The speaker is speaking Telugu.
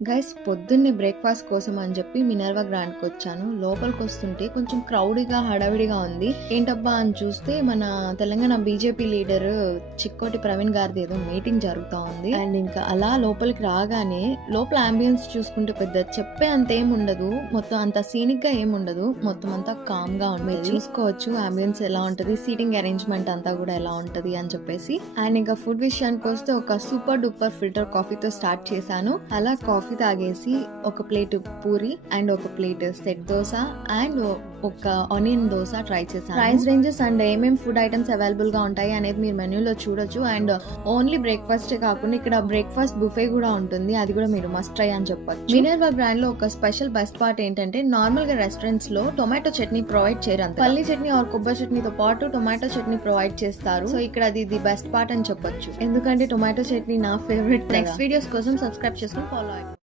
గైస్ పొద్దున్నే బ్రేక్ఫాస్ట్ కోసం అని చెప్పి మినర్వా గ్రాండ్కి వచ్చాను. లోపలికి వస్తుంటే కొంచెం క్రౌడీగా హడావిడిగా ఉంది. ఏంటబ్బా అని చూస్తే మన తెలంగాణ బీజేపీ లీడర్ చిక్కోటి ప్రవీణ్ గారిది ఏదో మీటింగ్ జరుగుతా ఉంది. అండ్ ఇంకా అలా లోపలికి రాగానే లోపల అంబియన్స్ చూసుకుంటే పెద్ద చెప్పే అంత ఏం ఉండదు, మొత్తం అంత సీనిక్ గా ఏం ఉండదు, మొత్తం అంతా కామ్ గా ఉంటుంది. చూసుకోవచ్చు అంబియన్స్ ఎలా ఉంటది, సీటింగ్ అరేంజ్మెంట్ అంతా కూడా ఎలా ఉంటది అని చెప్పేసి. అండ్ ఇంకా ఫుడ్ విషయానికి వస్తే ఒక సూపర్ డూపర్ ఫిల్టర్ కాఫీతో స్టార్ట్ చేశాను. అలా కాఫీ తాగేసి ఒక ప్లేట్ పూరి అండ్ ఒక ప్లేట్ సెట్ దోశ అండ్ ఒక ఆనియన్ దోశ ట్రై చేశాను. ప్రైస్ రేంజెస్ అండ్ ఏమేమి ఫుడ్ ఐటమ్స్ అవైలబుల్ గా ఉంటాయి అనేది మీరు మెన్యూలో చూడొచ్చు. అండ్ ఓన్లీ బ్రేక్ఫాస్ట్ కాకుండా ఇక్కడ బ్రేక్ఫాస్ట్ బుఫే కూడా ఉంటుంది, అది కూడా మీరు మస్ట్ ట్రై అని చెప్పొచ్చు. మినర్వా బ్రాండ్ లో ఒక స్పెషల్ బెస్ట్ పార్ట్ ఏంటంటే నార్మల్ గా రెస్టారెంట్స్ లో టొమాటో చట్నీ ప్రొవైడ్ చేయరు, పల్లి చట్నీ ఆర్ కొబ్బరి చట్నీతో పాటు టొమాటో చట్నీ ప్రొవైడ్ చేస్తారు. సో ఇక్కడ అది ది బెస్ట్ పార్ట్ అని చెప్పొచ్చు, ఎందుకంటే టొమాటో చట్నీ నా ఫేవరెట్. నెక్స్ట్ వీడియోస్ కోసం సబ్స్క్రైబ్ చేసుకుని ఫాలో అయ్యండి.